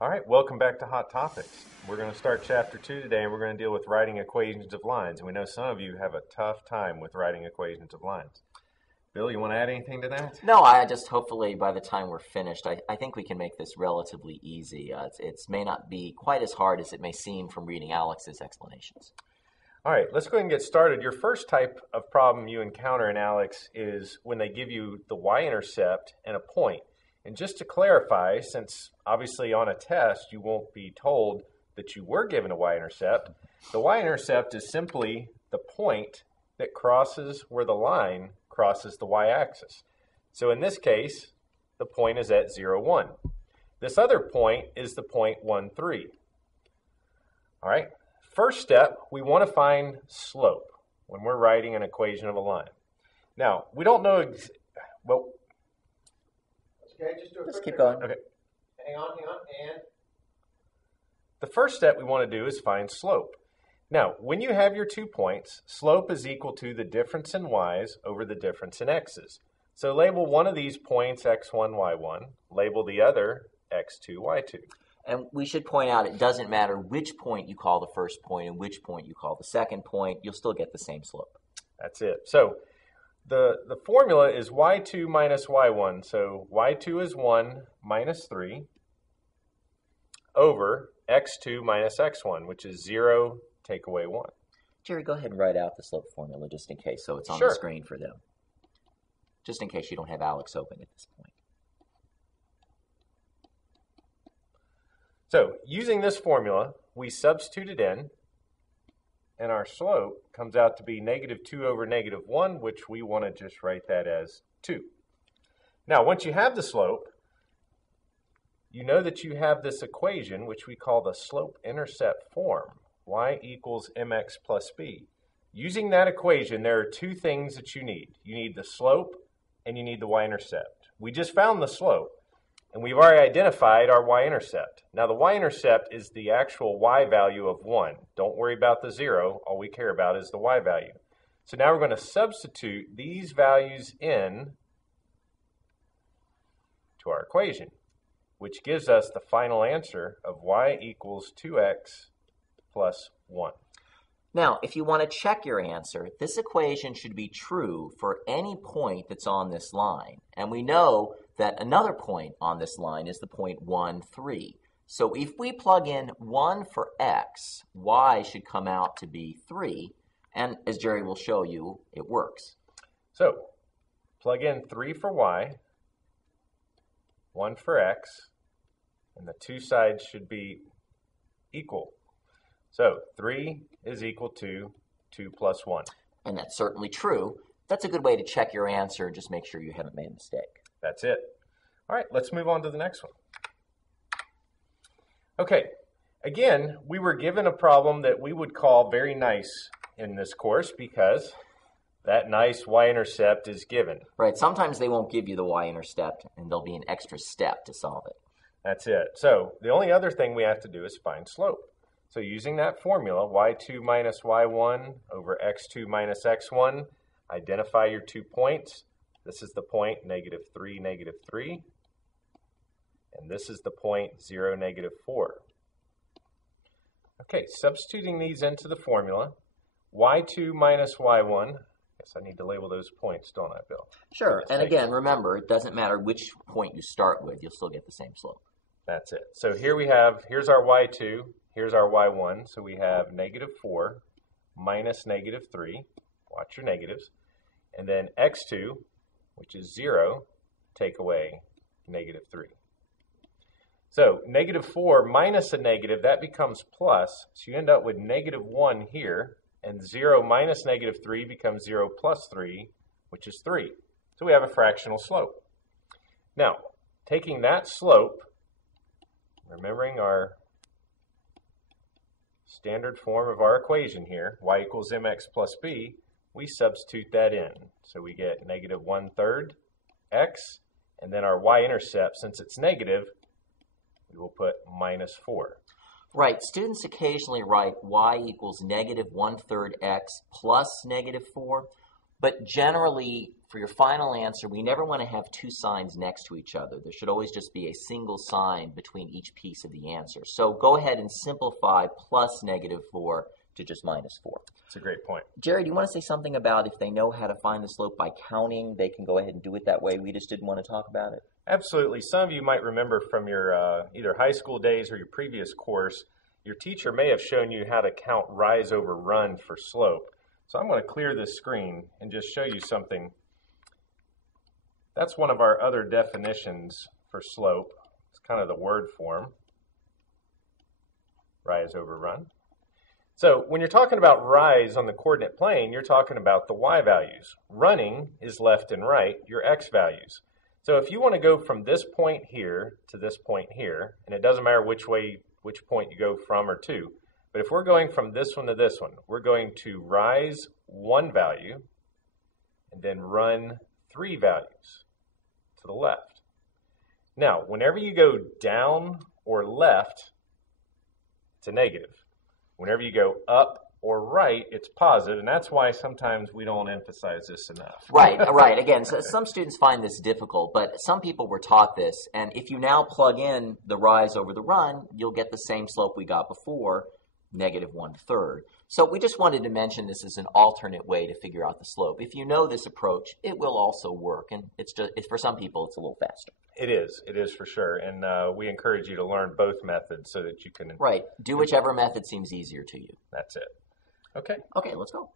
All right, welcome back to Hot Topics. We're going to start Chapter 2 today, and we're going to deal with writing equations of lines. And we know some of you have a tough time with writing equations of lines. Bill, you want to add anything to that? No, I just hopefully by the time we're finished, I think we can make this relatively easy. It may not be quite as hard as it may seem from reading Alex's explanations. All right, let's go ahead and get started. Your first type of problem you encounter in Alex is when they give you the y-intercept and a point. And just to clarify, since obviously on a test you won't be told that you were given a y-intercept, the y-intercept is simply the point that crosses where the line crosses the y-axis. So in this case, the point is at 0, 1. This other point is the point 1, 3. All right, first step, we want to find slope when we're writing an equation of a line. Now, we don't know, well, Okay, just do a Let's quick keep going. okay. Hang on, and The first step we want to do is find slope. Now, when you have your 2 points, slope is equal to the difference in y's over the difference in x's. So label one of these points x1, y1, label the other x2, y2. And we should point out it doesn't matter which point you call the first point and which point you call the second point, you'll still get the same slope. That's it. So the formula is y2 minus y1. So y2 is 1 minus 3 over x2 minus x1, which is 0, take away 1. Jerry, go ahead and write out the slope formula just in case, so it's on Sure. the screen for them. Just in case you don't have Alex open at this point. So using this formula, we substitute it in, and our slope comes out to be negative 2 over negative 1, which we want to just write that as 2. Now, once you have the slope, you know that you have this equation, which we call the slope-intercept form, y equals mx plus b. Using that equation, there are two things that you need. You need the slope, and you need the y-intercept. We just found the slope, and we've already identified our y-intercept. Now, the y-intercept is the actual y value of 1. Don't worry about the 0. All we care about is the y value. So now we're going to substitute these values in to our equation, which gives us the final answer of y equals 2x plus 1. Now, if you want to check your answer, this equation should be true for any point that's on this line. And we know that another point on this line is the point 1, 3. So if we plug in 1 for x, y should come out to be 3. And as Jerry will show you, it works. So plug in 3 for y, 1 for x, and the two sides should be equal. So 3 is equal to 2 plus 1. And that's certainly true. That's a good way to check your answer and just make sure you haven't made a mistake. That's it. All right, let's move on to the next one. Okay, again, we were given a problem that we would call very nice in this course because that nice y-intercept is given. Right, sometimes they won't give you the y-intercept and there'll be an extra step to solve it. That's it. So the only other thing we have to do is find slope. So using that formula, y2 minus y1 over x2 minus x1, identify your 2 points. This is the point negative 3, negative 3. And this is the point 0, negative 4. Okay, substituting these into the formula, y2 minus y1, guess I need to label those points, don't I, Bill? Sure, and Thank again, remember, it doesn't matter which point you start with, you'll still get the same slope. That's it. So here we have, here's our y2, here's our y1. So we have negative 4 minus negative 3. Watch your negatives. And then x2, which is 0, take away negative 3. So negative 4 minus a negative, that becomes plus. So you end up with negative 1 here. And 0 minus negative 3 becomes 0 plus 3, which is 3. So we have a fractional slope. Now, taking that slope, remembering our standard form of our equation here, y equals mx plus b, we substitute that in. So we get negative 1/3 x, and then our y-intercept, since it's negative, we will put minus 4. Right, students occasionally write y equals negative 1/3 x plus negative 4, but generally for your final answer, we never want to have two signs next to each other. There should always just be a single sign between each piece of the answer. So go ahead and simplify plus -4 to just -4. That's a great point. Jerry, do you want to say something about if they know how to find the slope by counting, they can go ahead and do it that way? We just didn't want to talk about it. Absolutely. Some of you might remember from your either high school days or your previous course, your teacher may have shown you how to count rise over run for slope. So I'm going to clear this screen and just show you something. That's one of our other definitions for slope. It's kind of the word form, rise over run. So when you're talking about rise on the coordinate plane, you're talking about the y values. Running is left and right, your x values. So if you want to go from this point here to this point here, and it doesn't matter which point you go from or to, but if we're going from this one to this one, we're going to rise 1 value and then run 3 values to the left. Now, whenever you go down or left, it's a negative. Whenever you go up or right, it's positive, and that's why sometimes we don't emphasize this enough. Right. Again, so some students find this difficult, but some people were taught this, and if you now plug in the rise over the run, you'll get the same slope we got before, -1/3. So we just wanted to mention this as an alternate way to figure out the slope. If you know this approach, it will also work, and for some people, it's a little faster. It is for sure, and we encourage you to learn both methods so that you can... Right. Do whichever method seems easier to you. That's it. Okay. Okay, let's go.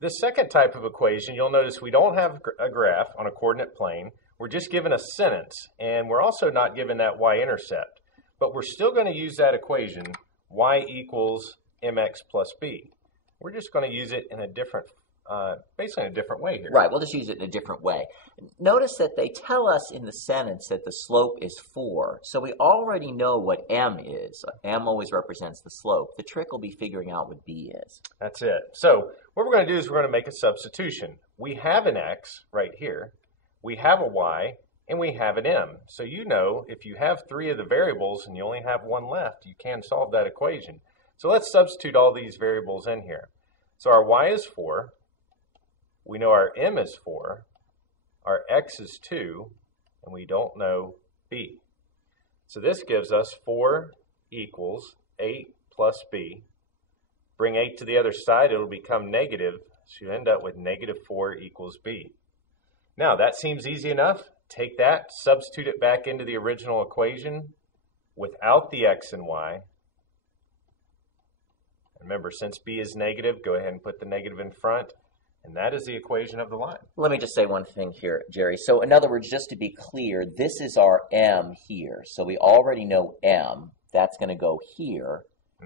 The second type of equation, you'll notice we don't have a graph on a coordinate plane. We're just given a sentence, and we're also not given that y-intercept. But we're still going to use that equation, y equals mx plus b. We're just going to use it in a different, basically in a different way here. Right, we'll just use it in a different way. Notice that they tell us in the sentence that the slope is 4, so we already know what m is. M always represents the slope. The trick will be figuring out what b is. That's it. So what we're going to do is we're going to make a substitution. We have an x right here, we have a y, and we have an m. So you know if you have 3 of the variables and you only have 1 left, you can solve that equation. So let's substitute all these variables in here. So our y is 4, we know our m is 4, our x is 2, and we don't know b. So this gives us 4 equals 8 plus b. Bring 8 to the other side, it'll become negative, so you end up with -4 equals b. Now that seems easy enough. Take that, substitute it back into the original equation without the x and y. Remember, since b is negative, go ahead and put the negative in front, and that is the equation of the line. Let me just say one thing here, Jerry. So in other words, just to be clear, this is our m here. So we already know m. That's going to go here.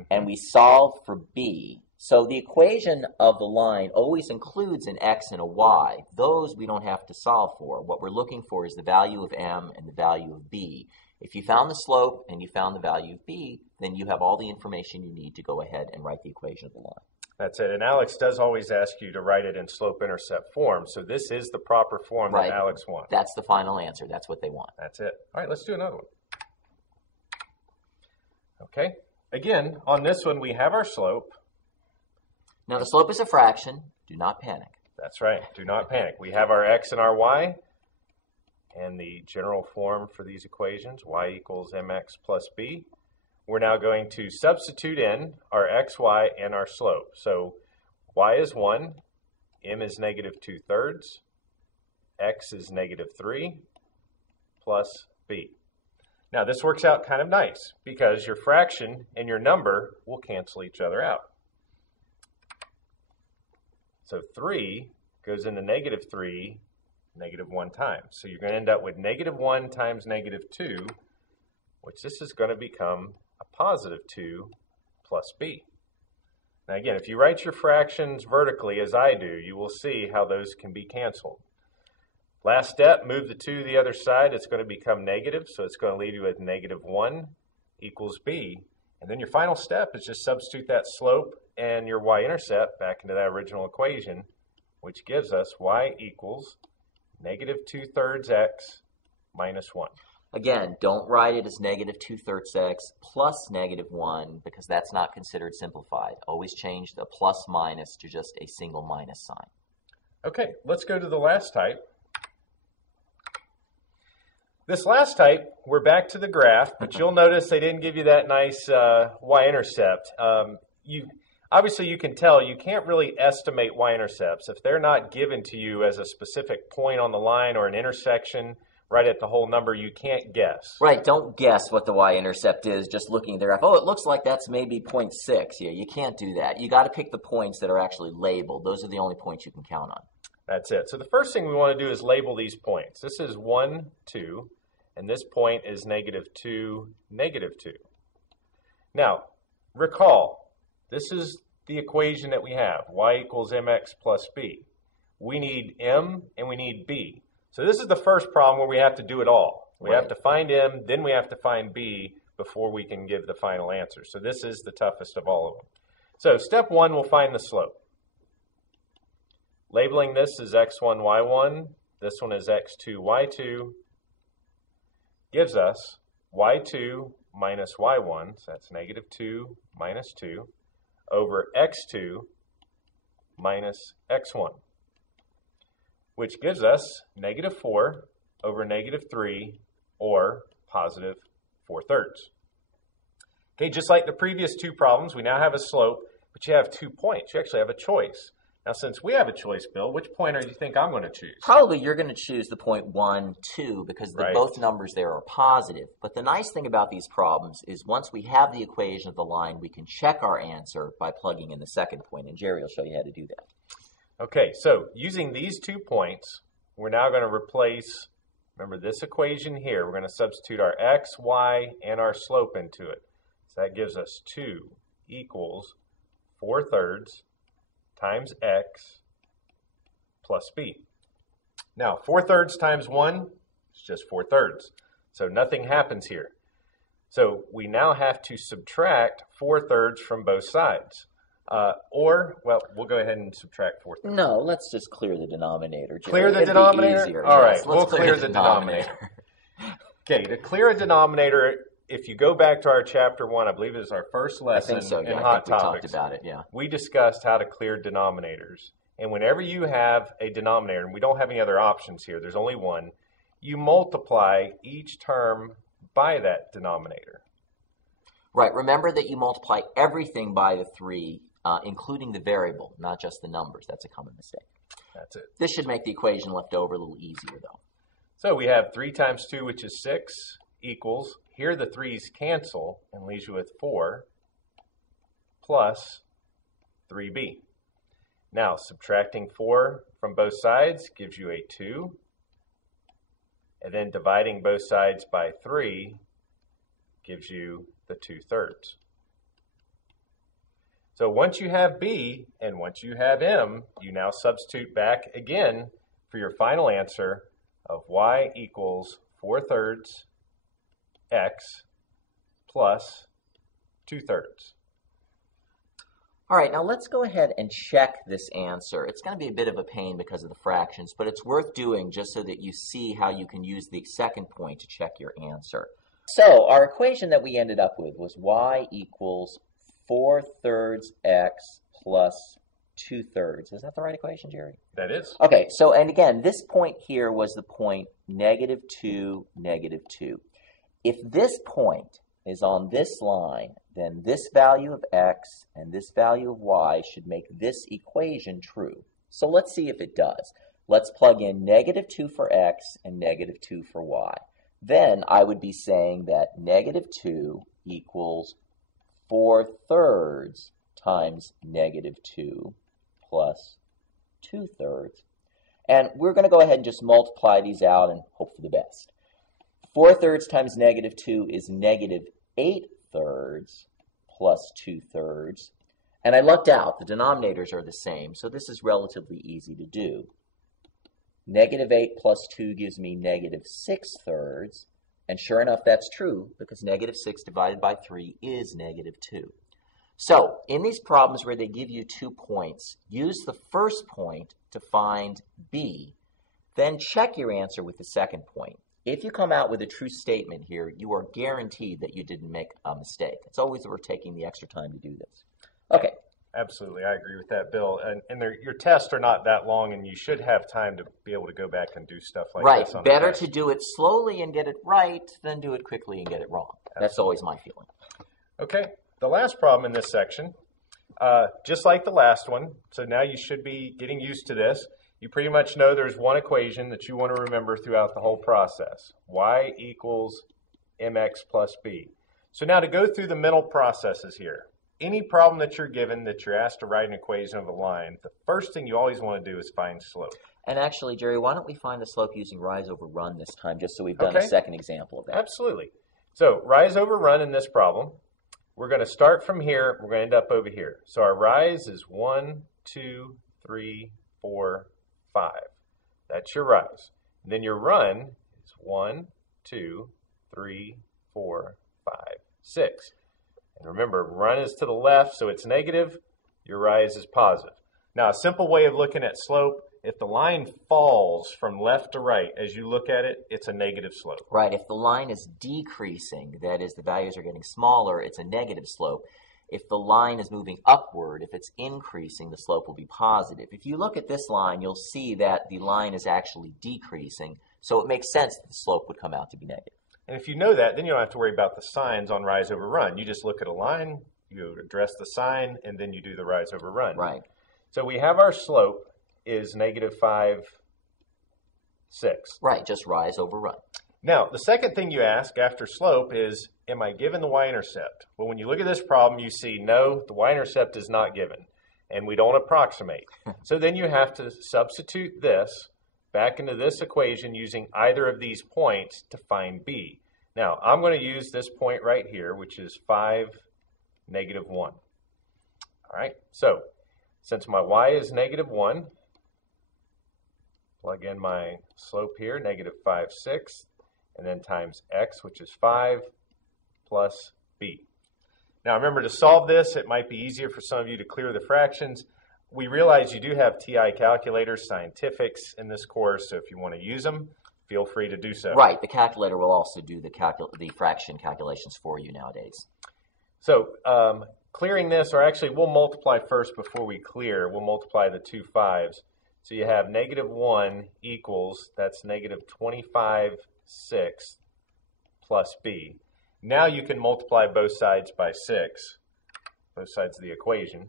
And we solve for b. So the equation of the line always includes an x and a y. Those we don't have to solve for. What we're looking for is the value of m and the value of b. If you found the slope and you found the value of b, then you have all the information you need to go ahead and write the equation of the line. That's it. And Alex does always ask you to write it in slope-intercept form. So this is the proper form that Alex wants. That's the final answer. That's what they want. That's it. All right, let's do another one. Okay. Again, on this one, we have our slope. Now, the slope is a fraction. Do not panic. That's right. Do not panic. We have our x and our y, and the general form for these equations, y equals mx plus b. We're now going to substitute in our x, y, and our slope. So y is 1, m is -2/3, x is -3, plus b. Now, this works out kind of nice because your fraction and your number will cancel each other out. So 3 goes into -3, -1 times. So you're going to end up with -1 times -2, which this is going to become a +2 plus b. Now again, if you write your fractions vertically as I do, you will see how those can be canceled. Last step, move the 2 to the other side. It's going to become negative, so it's going to leave you with -1 equals b. And then your final step is just substitute that slope and your y-intercept back into that original equation, which gives us y equals -2/3 x minus 1. Again, don't write it as -2/3 x plus -1 because that's not considered simplified. Always change the plus minus to just a single minus sign. Okay, let's go to the last type. This last type, we're back to the graph, but you'll notice they didn't give you that nice y-intercept. Obviously, you can tell you can't really estimate y-intercepts. If they're not given to you as a specific point on the line or an intersection right at the whole number, you can't guess. Right, don't guess what the y-intercept is just looking at the graph. Oh, it looks like that's maybe 0.6. Yeah, you can't do that. You got to pick the points that are actually labeled. Those are the only points you can count on. That's it. So the first thing we want to do is label these points. This is 1, 2, and this point is -2, -2. Now, recall, this is the equation that we have, y equals mx plus b. We need m and we need b. So this is the first problem where we have to do it all. We have to find m, then we have to find b before we can give the final answer. So this is the toughest of all of them. So step 1, we'll find the slope. Labeling this as x1, y1. This one is x2, y2. Gives us y2 minus y1, so that's -2 minus 2, over x2 minus x1, which gives us -4 over -3, or positive 4/3. Okay, just like the previous two problems, we now have a slope, but you have 2 points. You actually have a choice. Now, since we have a choice, Bill, which point do you think I'm going to choose? Probably you're going to choose the point 1, 2, because Right. both numbers there are positive. But the nice thing about these problems is once we have the equation of the line, we can check our answer by plugging in the second point, and Jerry will show you how to do that. Okay, so using these 2 points, we're now going to replace, remember this equation here, we're going to substitute our x, y, and our slope into it. So that gives us 2 equals 4/3 times x plus b. Now, 4/3 times 1 is just 4/3. So nothing happens here. So we now have to subtract 4/3 from both sides. Well, we'll go ahead and subtract 4/3. No, let's just clear the denominator. Jerry. Clear the It'd be denominator? easier. All Yes, right, let's we'll clear the denominator. Okay, to clear a denominator, if you go back to our chapter 1, I believe it was our first I lesson think so, in yeah. I Hot think we Topics. talked about it, yeah. We discussed how to clear denominators. And whenever you have a denominator, and we don't have any other options here, there's only one, you multiply each term by that denominator. Right, remember that you multiply everything by the 3, including the variable, not just the numbers. That's a common mistake. That's it. This should make the equation left over a little easier, though. So we have 3 times 2, which is 6, equals, here the 3's cancel and leaves you with 4 plus 3b. Now, subtracting 4 from both sides gives you a 2, and then dividing both sides by 3 gives you the 2/3. So once you have b and once you have m, you now substitute back again for your final answer of y equals 4/3 x plus 2/3. All right, now let's go ahead and check this answer. It's going to be a bit of a pain because of the fractions, but it's worth doing just so that you see how you can use the second point to check your answer. So our equation that we ended up with was y equals 4/3 x plus 2/3. Is that the right equation, Jerry? That is. Okay, so, and again, this point here was the point -2, -2. If this point is on this line, then this value of x and this value of y should make this equation true. So let's see if it does. Let's plug in -2 for x and -2 for y. Then I would be saying that -2 equals 4/3 times -2 plus 2/3. And we're going to go ahead and just multiply these out and hope for the best. 4/3 times -2 is -8/3 plus 2/3. And I lucked out. The denominators are the same, so this is relatively easy to do. -8 plus 2 gives me -6/3. And sure enough, that's true, because -6 divided by 3 is -2. So, in these problems where they give you 2 points, use the first point to find b, then check your answer with the second point. If you come out with a true statement here, you are guaranteed that you didn't make a mistake. It's always worth taking the extra time to do this. Okay, Absolutely, I agree with that, Bill. And your tests are not that long, and you should have time to be able to go back and do stuff like Right. this on Better the test. to do it slowly and get it right than do it quickly and get it wrong. That's always my feeling. Okay, the last problem in this section, just like the last one, so now you should be getting used to this. You pretty much know there's one equation that you want to remember throughout the whole process. Y equals mx plus b. So now to go through the mental processes here. Any problem that you're given that you're asked to write an equation of a line, the first thing you always want to do is find slope. And actually, Jerry, why don't we find the slope using rise over run this time, just so we've done a Okay. second example of that. Absolutely. So rise over run in this problem. We're going to start from here. We're going to end up over here. So our rise is 1, 2, 3, 4, 5. That's your rise. And then your run is 1, 2, 3, 4, 5, 6. And remember, run is to the left, so it's negative. Your rise is positive. Now, a simple way of looking at slope, if the line falls from left to right as you look at it, it's a negative slope. Right. If the line is decreasing, that is, the values are getting smaller, it's a negative slope. If the line is moving upward, if it's increasing, the slope will be positive. If you look at this line, you'll see that the line is actually decreasing, so it makes sense that the slope would come out to be negative. And if you know that, then you don't have to worry about the signs on rise over run. You just look at a line, you address the sign, and then you do the rise over run. Right. So we have our slope is negative 5, 6. Right, just rise over run. Now, the second thing you ask after slope is, am I given the y-intercept? Well, when you look at this problem, you see, no, the y-intercept is not given, and we don't approximate. So then you have to substitute this back into this equation using either of these points to find b. Now, I'm going to use this point right here, which is 5, negative 1. All right, so since my y is negative 1, plug in my slope here, negative 5, 6, and then times x, which is 5, plus b. Now remember, to solve this, it might be easier for some of you to clear the fractions. We realize you do have TI calculators, scientifics in this course, so if you want to use them, feel free to do so. Right, the calculator will also do the fraction calculations for you nowadays. So clearing this, or actually we'll multiply first before we clear. We'll multiply the two 5s. So you have negative 1 equals, that's negative 25 6 plus b. Now you can multiply both sides by 6, both sides of the equation.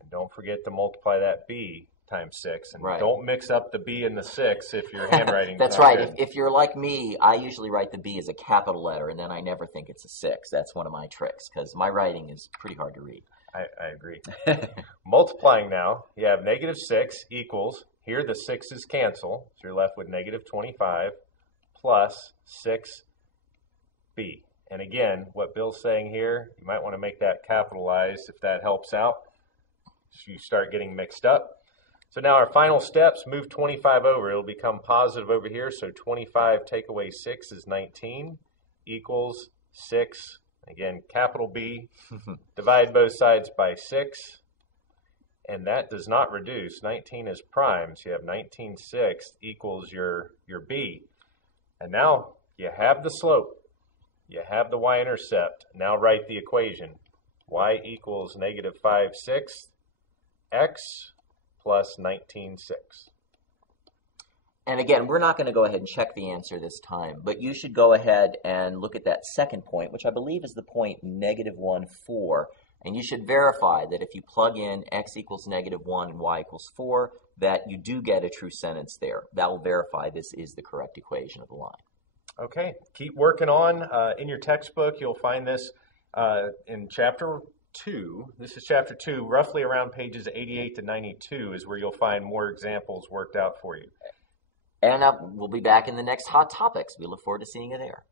And don't forget to multiply that b times 6. And Right. don't mix up the b and the 6 if your handwriting's That's not right. good. If you're like me, I usually write the B as a capital letter, and then I never think it's a 6. That's one of my tricks, because my writing is pretty hard to read. I agree. Multiplying now, you have negative 6 equals, here the 6's cancel, so you're left with negative 25 plus 6b. And again, what Bill's saying here, you might want to make that capitalized if that helps out. So you start getting mixed up. So now our final steps, move 25 over. It'll become positive over here, so 25 take away 6 is 19 equals 6. Again, capital B, divide both sides by 6, and that does not reduce. 19 is prime, so you have 19 sixths equals your B. And now you have the slope, you have the y-intercept. Now write the equation. Y equals negative 5 sixths, x plus 19 sixths. And again, we're not going to go ahead and check the answer this time, but you should go ahead and look at that second point, which I believe is the point negative 1, 4. And you should verify that if you plug in x equals negative 1 and y equals 4, that you do get a true sentence there. That will verify this is the correct equation of the line. Okay, keep working on. In your textbook, you'll find this in Chapter 2. This is Chapter 2, roughly around pages 88 to 92 is where you'll find more examples worked out for you. And we'll be back in the next Hot Topics. We look forward to seeing you there.